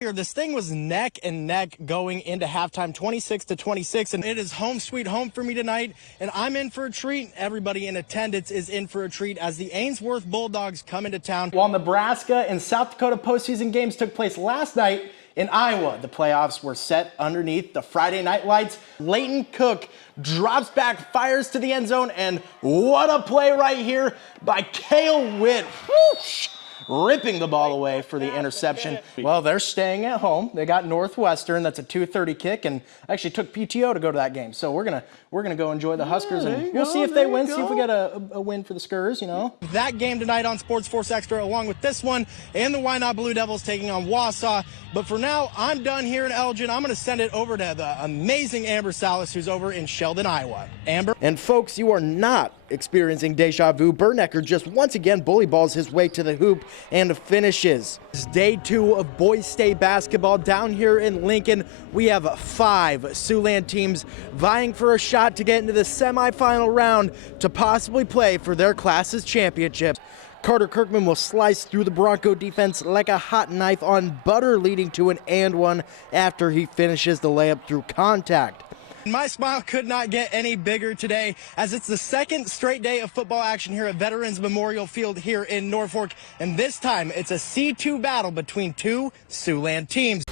This thing was neck and neck going into halftime, 26-26, and it is home sweet home for me tonight, and I'm in for a treat. Everybody in attendance is in for a treat as the Ainsworth Bulldogs come into town. While Nebraska and South Dakota postseason games took place last night in Iowa, the playoffs were set underneath the Friday night lights. Leighton Cook drops back, fires to the end zone, and what a play right here by Cale Witt. Whoosh! Ripping the ball away for the interception. Well, they're staying at home. They got Northwestern. That's a 2:30 kick, and I actually took PTO to go to that game. So we're gonna go enjoy the Huskers, and we'll see if they win. See if we get a win for the Skurs. You know. That game tonight on SportsFource Extra, along with this one and the Why Not Blue Devils taking on Wausau. But for now, I'm done here in Elgin. I'm going to send it over to the amazing Amber Salas, who's over in Sheldon, Iowa. Amber? And folks, you are not experiencing deja vu. Bernecker just once again bully balls his way to the hoop and finishes. It's day 2 of boys state basketball down here in Lincoln. We have 5 Siouxland teams vying for a shot to get into the semifinal round to possibly play for their class's championship. Carter Kirkman will slice through the Bronco defense like a hot knife on butter, leading to an and one after he finishes the layup through contact. My smile could not get any bigger today, as it's the second straight day of football action here at Veterans Memorial Field here in Norfolk, and this time it's a C2 battle between 2 Siouxland teams.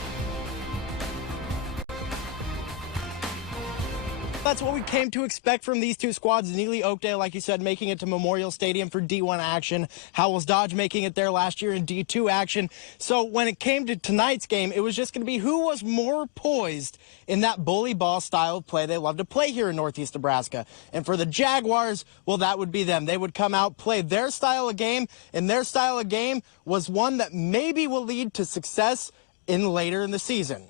That's what we came to expect from these 2 squads. Neely Oakdale, like you said, making it to Memorial Stadium for D1 action. Howells Dodge making it there last year in D2 action. So when it came to tonight's game, it was just going to be who was more poised in that bully ball style of play they love to play here in Northeast Nebraska. And for the Jaguars, well, that would be them. They would come out, play their style of game, and their style of game was one that maybe will lead to success later in the season.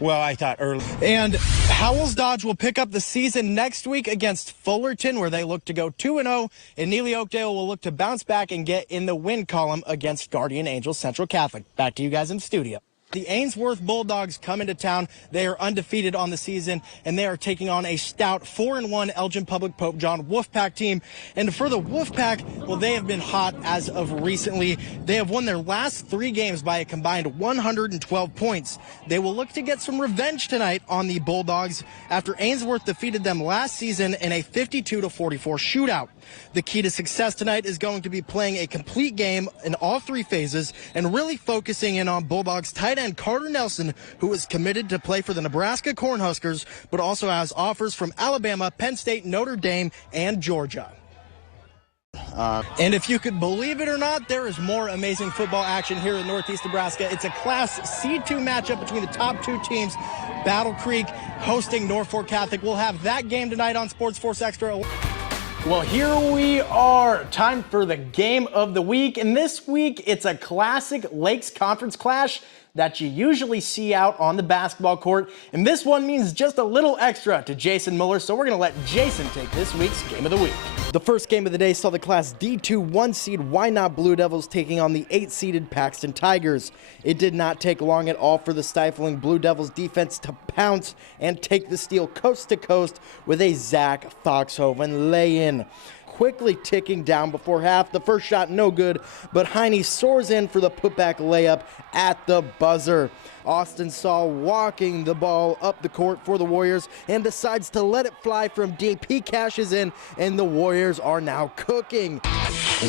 Well, I thought early. And Howells Dodge will pick up the season next week against Fullerton, where they look to go 2-0, and Neely Oakdale will look to bounce back and get in the win column against Guardian Angels Central Catholic. Back to you guys in the studio. The Ainsworth Bulldogs come into town. They are undefeated on the season, and they are taking on a stout 4-1 Elgin Public Pope John Wolfpack team. And for the Wolfpack, well, they have been hot as of recently. They have won their last 3 games by a combined 112 points. They will look to get some revenge tonight on the Bulldogs after Ainsworth defeated them last season in a 52-44 shootout. The key to success tonight is going to be playing a complete game in all 3 phases and really focusing in on Bulldogs tight end Carter Nelson, who is committed to play for the Nebraska Cornhuskers, but also has offers from Alabama, Penn State, Notre Dame, and Georgia. And if you could believe it or not, there is more amazing football action here in Northeast Nebraska. It's a Class C2 matchup between the top 2 teams. Battle Creek hosting Norfolk Catholic. We'll have that game tonight on SportsFource Extra. Well, here we are. Time for the game of the week. And this week, it's a classic Lakes Conference clash that you usually see out on the basketball court. And this one means just a little extra to Jason Mueller, so we're going to let Jason take this week's game of the week. The first game of the day saw the Class D2 1-seed Why Not Blue Devils taking on the 8-seeded Paxton Tigers. It did not take long at all for the stifling Blue Devils defense to pounce and take the steal coast to coast with a Zach Foxhoven lay-in. Quickly ticking down before half. The first shot no good, but Heine soars in for the putback layup at the buzzer. Austin Saul walking the ball up the court for the Warriors and decides to let it fly from deep. He cashes in, and the Warriors are now cooking.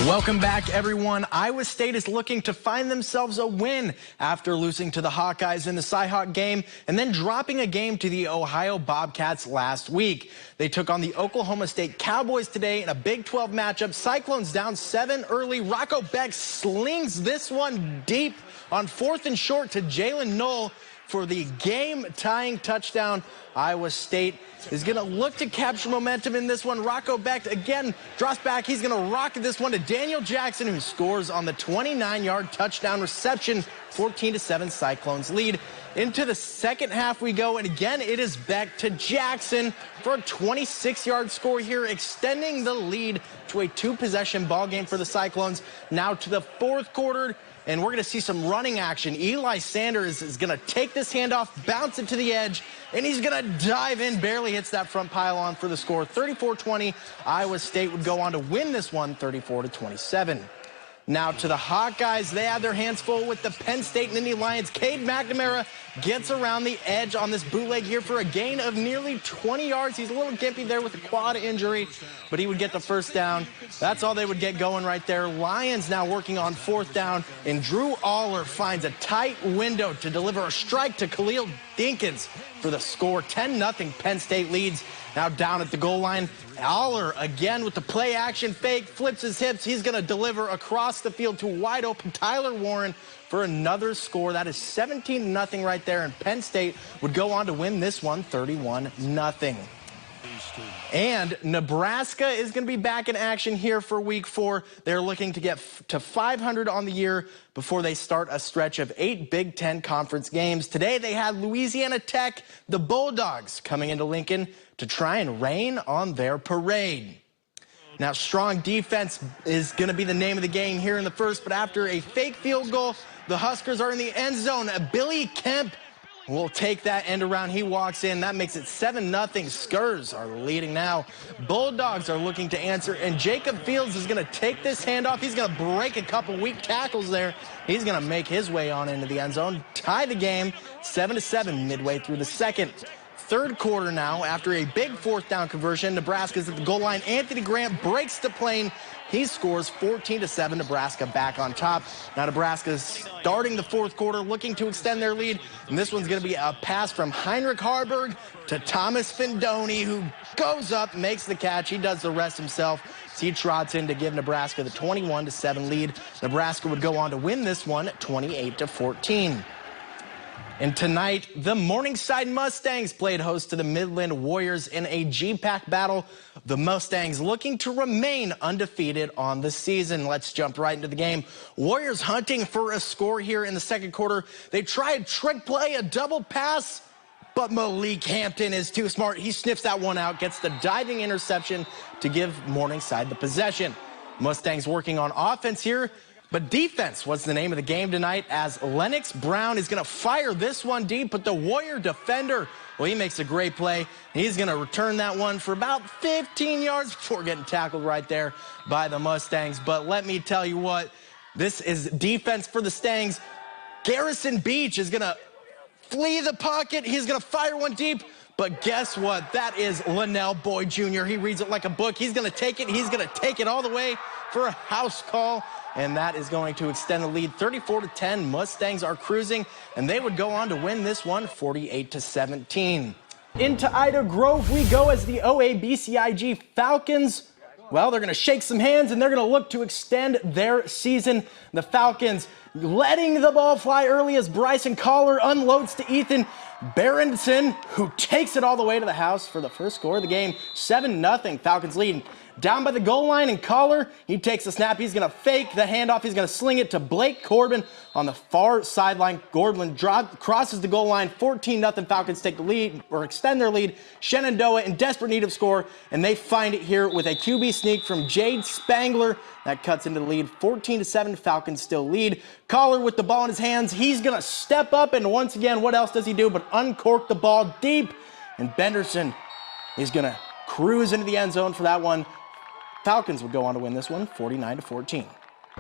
Welcome back, everyone. Iowa State is looking to find themselves a win after losing to the Hawkeyes in the Cyhawk game and then dropping a game to the Ohio Bobcats last week. They took on the Oklahoma State Cowboys today in a Big 12 matchup. Cyclones down 7 early. Rocco Beck slings this one deep on 4th and short to Jalen Knoll for the game-tying touchdown. Iowa State is going to look to capture momentum in this one. Rocco Beck again drops back. He's going to rock this one to Daniel Jackson, who scores on the 29-yard touchdown reception. 14-7 Cyclones lead. Into the second half we go, and again it is Beck to Jackson for a 26-yard score here, extending the lead to a 2-possession ball game for the Cyclones. Now to the 4th quarter, and we're going to see some running action. Eli Sanders is going to take this handoff, bounce it to the edge, and he's going to dive in. Barely hits that front pylon for the score. 34-20. Iowa State would go on to win this one 34-27. Now to the Hawkeyes, they have their hands full with the Penn State Nittany Lions. Cade McNamara gets around the edge on this bootleg here for a gain of nearly 20 yards. He's a little gimpy there with a quad injury, but he would get the first down. That's all they would get going right there. Lions now working on 4th down, and Drew Aller finds a tight window to deliver a strike to Khalil Dinkins for the score. 10-0 Penn State leads. Now down at the goal line, Aller again with the play action fake, flips his hips. He's going to deliver across the field to wide open Tyler Warren for another score. That is 17-0 right there, and Penn State would go on to win this one 31-0. And Nebraska is going to be back in action here for week 4. They're looking to get to 500 on the year before they start a stretch of 8 Big Ten conference games. Today they had Louisiana Tech, the Bulldogs, coming into Lincoln to try and rain on their parade. Now, strong defense is going to be the name of the game here in the first, but after a fake field goal, the Huskers are in the end zone. Billy Kemp will take that end around. He walks in. That makes it 7-0. Skurs are leading now. Bulldogs are looking to answer, and Jacob Fields is going to take this handoff. He's going to break a couple weak tackles there. He's going to make his way on into the end zone, tie the game 7-7 midway through the second. Third quarter now, after a big 4th down conversion, Nebraska's at the goal line. Anthony Grant breaks the plane. He scores 14-7, Nebraska back on top. Now Nebraska's starting the 4th quarter, looking to extend their lead. And this one's going to be a pass from Heinrich Harburg to Thomas Findoni, who goes up, makes the catch. He does the rest himself. He trots in to give Nebraska the 21-7 lead. Nebraska would go on to win this one 28-14. And tonight, the Morningside Mustangs played host to the Midland Warriors in a GPAC battle. The Mustangs looking to remain undefeated on the season. Let's jump right into the game. Warriors hunting for a score here in the second quarter. They try a trick play, a double pass, but Malik Hampton is too smart. He sniffs that one out, gets the diving interception to give Morningside the possession. Mustangs working on offense here. But defense was the name of the game tonight, as Lennox Brown is going to fire this one deep, but the Warrior defender, well, he makes a great play. He's going to return that one for about 15 yards before getting tackled right there by the Mustangs. But let me tell you what, this is defense for the Stangs. Garrison Beach is going to flee the pocket. He's going to fire one deep. But guess what? That is Linnell Boyd Jr. He reads it like a book. He's going to take it. He's going to take it all the way for a house call. And that is going to extend the lead 34-10. Mustangs are cruising, and they would go on to win this one 48-17. Into Ida Grove we go as the OABCIG Falcons. Well, they're going to shake some hands, and they're going to look to extend their season. The Falcons letting the ball fly early as Bryson Collar unloads to Ethan Berenson, who takes it all the way to the house for the first score of the game. 7-0, Falcons leading. Down by the goal line, and Collar, he takes the snap. He's going to fake the handoff. He's going to sling it to Blake Corbin on the far sideline. Corbin crosses the goal line. 14-0. Falcons take the lead, or extend their lead. Shenandoah in desperate need of score, and they find it here with a QB sneak from Jade Spangler. That cuts into the lead. 14-7. Falcons still lead. Collar with the ball in his hands. He's going to step up, and once again, what else does he do but uncork the ball deep? And Benderson is going to cruise into the end zone for that one. Falcons would go on to win this one 49-14.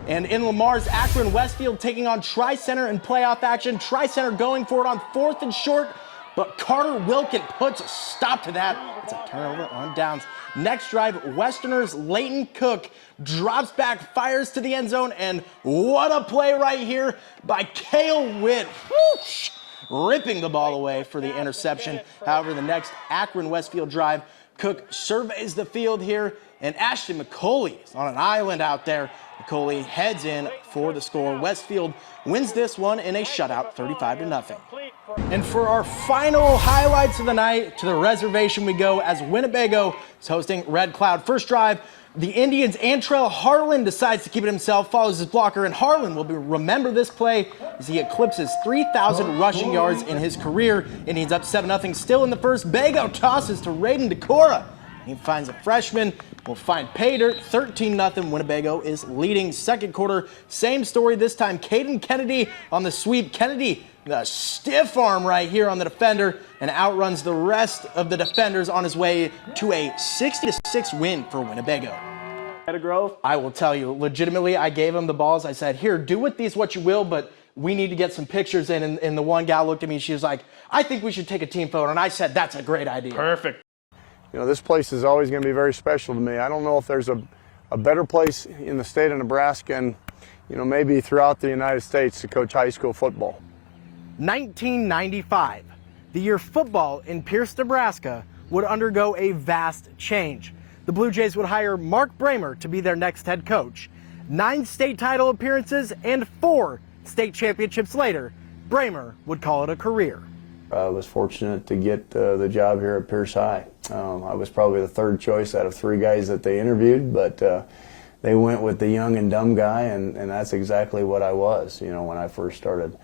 And in Lamar's, Akron Westfield taking on Tri-Center in playoff action. Tri-Center going for it on 4th and short, but Carter Wilkin puts a stop to that. It's a turnover on downs. Next drive, Westerners' Leighton Cook drops back, fires to the end zone, and what a play right here by Cale Witt. Whoosh! Ripping the ball away for the interception. However, the next Akron Westfield drive, Cook surveys the field here, and Ashton McCauley is on an island out there. McCauley heads in for the score. Westfield wins this one in a shutout, 35-0. And for our final highlights of the night, to the reservation we go as Winnebago is hosting Red Cloud. First drive, the Indians' Antrell Harlan decides to keep it himself, follows his blocker, and Harlan will remember this play as he eclipses 3,000 rushing yards in his career. Indians up 7-0 still in the first. Bago tosses to Raiden Decora. He finds a freshman. Will find pay dirt. 13-0. Winnebago is leading. Second quarter, same story this time. Caden Kennedy on the sweep. Kennedy, the stiff arm right here on the defender, and outruns the rest of the defenders on his way to a 60-6 win for Winnebago. Had to grow? I will tell you, legitimately, I gave him the balls. I said, here, do with these what you will, but we need to get some pictures in. And the one gal looked at me, she was like, I think we should take a team photo. And I said, that's a great idea. Perfect. You know, this place is always going to be very special to me. I don't know if there's a better place in the state of Nebraska and, you know, maybe throughout the United States to coach high school football. 1995, the year football in Pierce, Nebraska would undergo a vast change. The Blue Jays would hire Mark Bramer to be their next head coach. 9 state title appearances and 4 state championships later, Bramer would call it a career. I was fortunate to get the job here at Pierce High. I was probably the 3rd choice out of 3 guys that they interviewed, but they went with the young and dumb guy, and that's exactly what I was, you know, when I first started.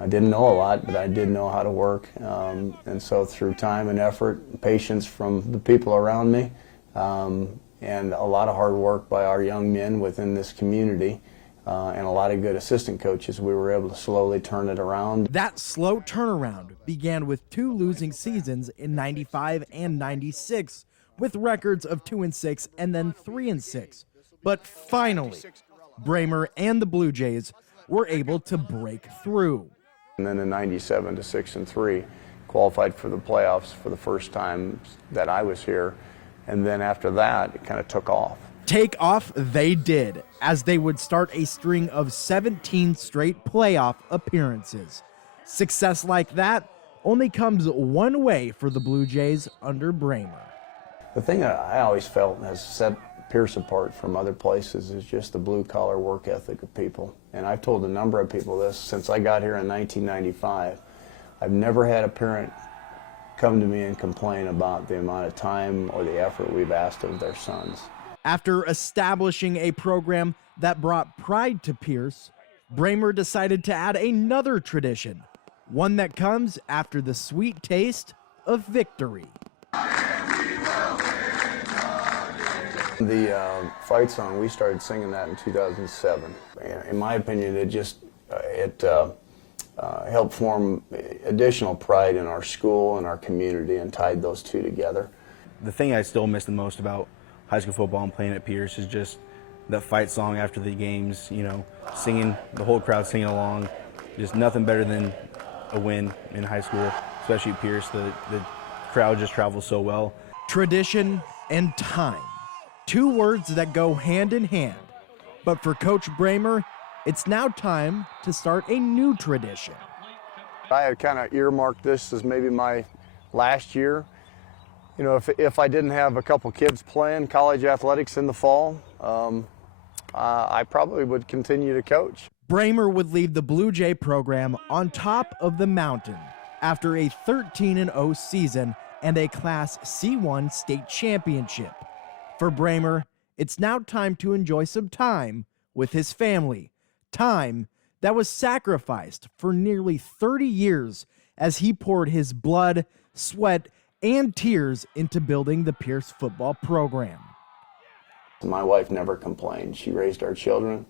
I didn't know a lot, but I did know how to work, and so through time and effort, patience from the people around me, and a lot of hard work by our young men within this community, and a lot of good assistant coaches, we were able to slowly turn it around. That slow turnaround began with 2 losing seasons in 95 and 96, with records of 2-6 and then 3-6. But finally, Bramer and the Blue Jays were able to break through. And then in 97 to 6-3, qualified for the playoffs for the first time that I was here. And then after that, it kind of took off. Take off they did, as they would start a string of 17 straight playoff appearances. Success like that only comes one way for the Blue Jays under Bramer. The thing that I always felt has set Pierce apart from other places is just the blue-collar work ethic of people. And I've told a number of people this since I got here in 1995. I've never had a parent come to me and complain about the amount of time or the effort we've asked of their sons. After establishing a program that brought pride to Pierce, Bramer decided to add another tradition, one that comes after the sweet taste of victory. The fight song, we started singing that in 2007. In my opinion, it helped form additional pride in our school and our community and tied those two together. The thing I still miss the most about high school football and playing at Pierce is just that fight song after the games, you know, singing, the whole crowd singing along. Just nothing better than a win in high school, especially at Pierce. The crowd just travels so well. Tradition and time, 2 words that go hand in hand. But for Coach Bramer, it's now time to start a new tradition. I had kind of earmarked this as maybe my last year. You know, if I didn't have a couple kids playing college athletics in the fall, I probably would continue to coach. Bramer would leave the Blue Jay program on top of the mountain after a 13-0 season and a Class C1 state championship. For Bramer, it's now time to enjoy some time with his family, time that was sacrificed for nearly 30 years as he poured his blood, sweat, and tears into building the Pierce football program. My wife never complained. She raised our children.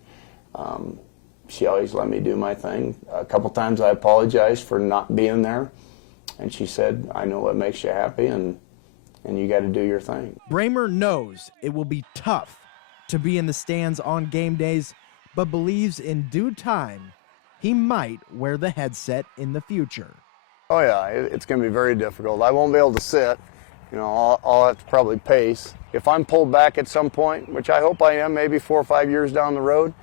She always let me do my thing. A couple times I apologized for not being there, and she said, I know what makes you happy, and you got to do your thing. Bramer knows it will be tough to be in the stands on game days, but believes in due time he might wear the headset in the future. Oh yeah, it's going to be very difficult. I won't be able to sit. You know, I'll have to probably pace. If I'm pulled back at some point, which I hope I am, maybe 4 or 5 years down the road,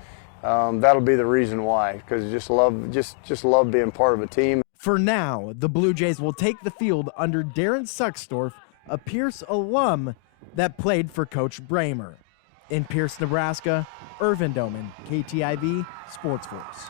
that'll be the reason why. Because just love being part of a team. For now, the Blue Jays will take the field under Darren Suckstorf, a Pierce alum that played for Coach Bramer. In Pierce, Nebraska, Ervin Dohmen, KTIV, SportsFource.